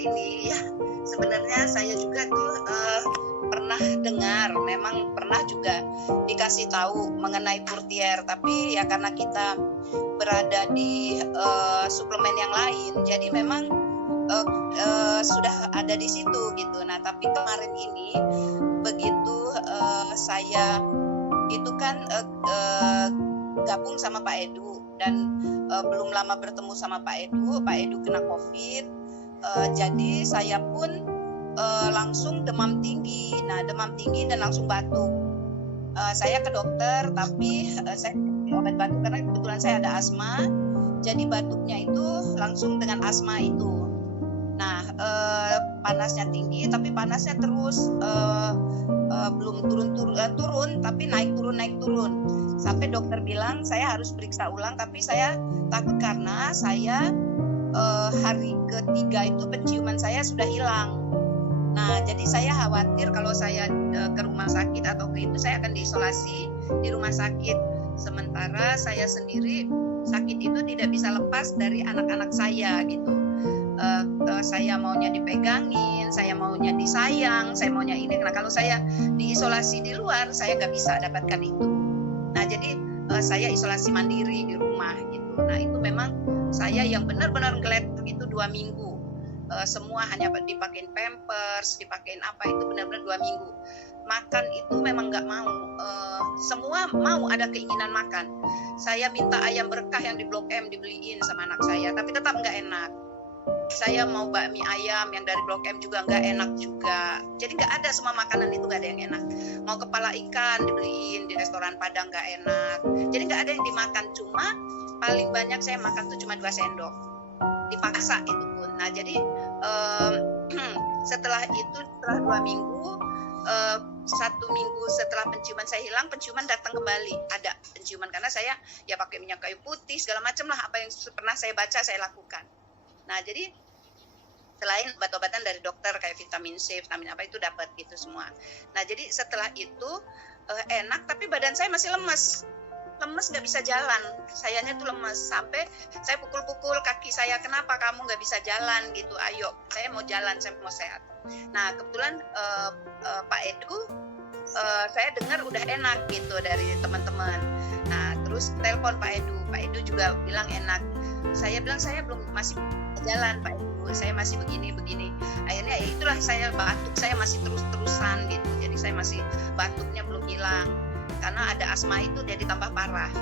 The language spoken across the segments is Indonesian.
ini ya sebenarnya saya juga tuh pernah dengar, memang pernah juga dikasih tahu mengenai Purtier, tapi ya karena kita berada di suplemen yang lain, jadi memang sudah ada di situ gitu. Nah tapi kemarin ini begitu saya itu kan gabung sama Pak Edu dan belum lama bertemu sama Pak Edu kena COVID, jadi saya pun langsung demam tinggi. Nah demam tinggi dan langsung batuk. Saya ke dokter tapi saya obat batuk karena kebetulan saya ada asma, jadi batuknya itu langsung dengan asma itu. Nah panasnya tinggi tapi panasnya terus belum turun tapi naik turun sampai dokter bilang saya harus periksa ulang, tapi saya takut karena saya hari ketiga itu penciuman saya sudah hilang. Nah jadi saya khawatir kalau saya ke rumah sakit atau ke itu saya akan diisolasi di rumah sakit, sementara saya sendiri sakit itu tidak bisa lepas dari anak-anak saya gitu. Saya maunya dipegangin, saya maunya disayang, saya maunya ini. Nah kalau saya diisolasi di luar saya nggak bisa dapatkan itu. Nah jadi saya isolasi mandiri di rumah gitu. Nah itu memang saya yang benar-benar ngeletur itu 2 minggu. Semua hanya dipakein pampers, dipakein apa, itu benar-benar 2 minggu. Makan itu memang nggak mau, semua mau ada keinginan makan. Saya minta ayam berkah yang di Blok M dibeliin sama anak saya, tapi tetap nggak enak. Saya mau bakmi ayam yang dari Blok M juga nggak enak juga. Jadi nggak ada, semua makanan itu nggak ada yang enak. Mau kepala ikan dibeliin di restoran Padang nggak enak. Jadi nggak ada yang dimakan, cuma paling banyak saya makan tuh cuma 2 sendok. Dipaksa itu pun. Nah jadi setelah 2 minggu, 1 minggu setelah penciuman saya hilang, penciuman datang kembali. Ada penciuman karena saya ya pakai minyak kayu putih segala macam lah, apa yang pernah saya baca saya lakukan. Nah jadi selain obat-obatan dari dokter kayak vitamin C, vitamin apa itu dapat gitu semua. Nah jadi setelah itu enak, tapi badan saya masih lemes nggak bisa jalan. Sayanya tuh lemes sampai saya pukul-pukul kaki saya, kenapa kamu nggak bisa jalan gitu, ayo saya mau jalan, saya mau sehat. Nah kebetulan Pak Edu saya dengar udah enak gitu dari teman-teman. Nah terus telepon Pak Edu juga bilang enak. Saya bilang saya belum, masih jalan Pak Edu, saya masih begini. Akhirnya ya itulah saya batuk, saya masih terus-terusan gitu. Jadi saya masih batuknya belum hilang karena ada asma itu jadi tambah parah.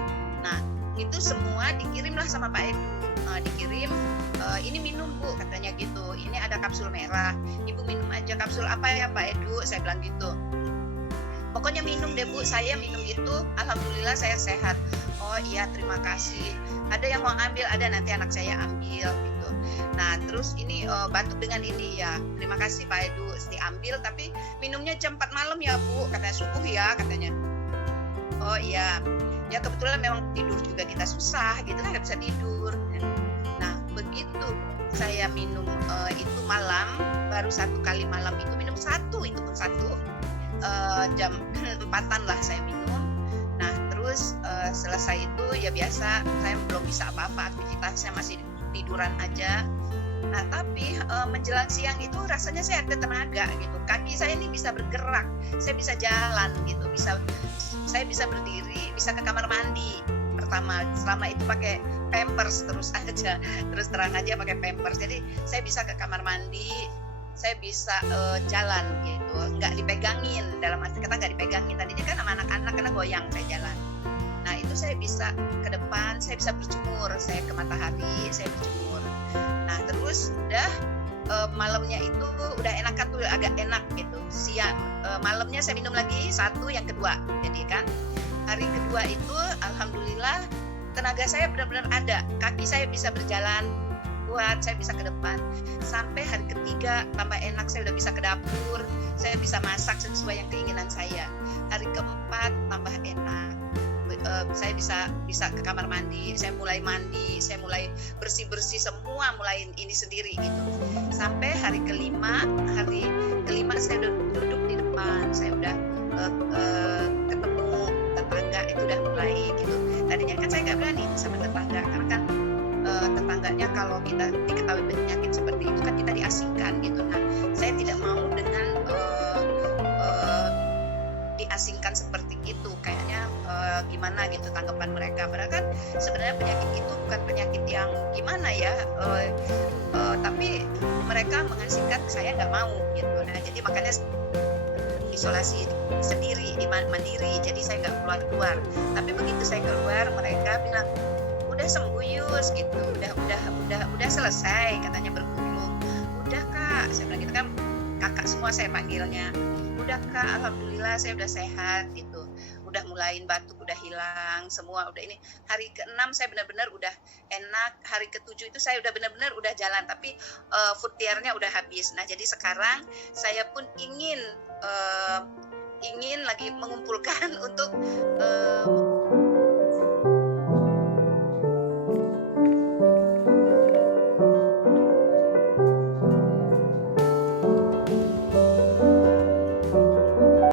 Nah itu semua dikirimlah sama Pak Edu, dikirim ini minum Bu katanya gitu, ini ada kapsul merah, Ibu minum aja. Kapsul apa ya Pak Edu, saya bilang gitu. Pokoknya minum deh Bu, saya minum itu alhamdulillah saya sehat. Oh iya terima kasih. Ada yang mau ambil, ada, nanti anak saya ambil gitu. Nah terus ini batuk dengan ini ya, terima kasih Pak Edu, diambil tapi minumnya jam 4 malam ya Bu, katanya subuh ya katanya. Oh iya, ya kebetulan memang tidur juga kita susah gitu kan, nggak bisa tidur. Nah begitu saya minum itu malam, baru 1 kali malam itu minum 1, itu pun 1 jam 4-an lah saya minum. Nah terus selesai itu ya biasa, saya belum bisa apa-apa aktivitas, saya masih tiduran aja. Nah tapi menjelang siang itu rasanya saya ada tenaga gitu, kaki saya ini bisa bergerak, saya bisa jalan gitu, saya bisa berdiri, bisa ke kamar mandi. Pertama selama itu pakai pampers terus terang aja pakai pampers, jadi saya bisa ke kamar mandi, saya bisa jalan gitu, nggak dipegangin, dalam arti kata nggak dipegangin. Tadinya kan sama anak-anak karena goyang saya jalan. Nah itu saya bisa ke depan, saya bisa berjemur, saya ke matahari, saya berjemur. Nah terus udah malamnya itu udah enakan tuh, agak enak gitu. Malamnya saya minum lagi 1, yang kedua. Jadi kan hari kedua itu alhamdulillah tenaga saya benar-benar ada, kaki saya bisa berjalan kuat, saya bisa ke depan. Sampai hari ketiga tambah enak, saya udah bisa ke dapur, saya bisa masak sesuai yang keinginan saya. Hari keempat tambah enak, saya bisa ke kamar mandi, saya mulai mandi, saya mulai bersih-bersih semua, mulai ini sendiri gitu. Sampai hari kelima saya udah duduk di depan, saya udah ketemu tetangga, itu udah mulai gitu. Tadinya kan saya nggak berani sama tetangga karena kan tetangganya kalau kita diketahui penyakit seperti itu itu kan kita diasingkan gitu. Nah, saya tidak mau dengan diasingkan seperti itu, kayaknya gimana gitu tanggapan mereka. Padahal kan sebenarnya penyakit itu bukan penyakit yang gimana ya, tapi mereka mengasingkan, saya nggak mau gitu. Nah, jadi makanya isolasi sendiri, mandiri, jadi saya nggak keluar-keluar. Tapi begitu saya keluar, mereka bilang, "Udah sembuh Yus," gitu, "udah selesai," katanya berkunjung. "Udah Kak," saya bilang gitu kan, kakak semua saya panggilnya. "Udah Kak, alhamdulillah saya udah sehat," gitu. Udah mulai batuk, udah hilang semua, udah ini. Hari ke-6 saya benar-benar udah enak, hari ke-7 itu saya udah benar-benar udah jalan, tapi food tier-nya udah habis. Nah, jadi sekarang saya pun ingin lagi mengumpulkan untuk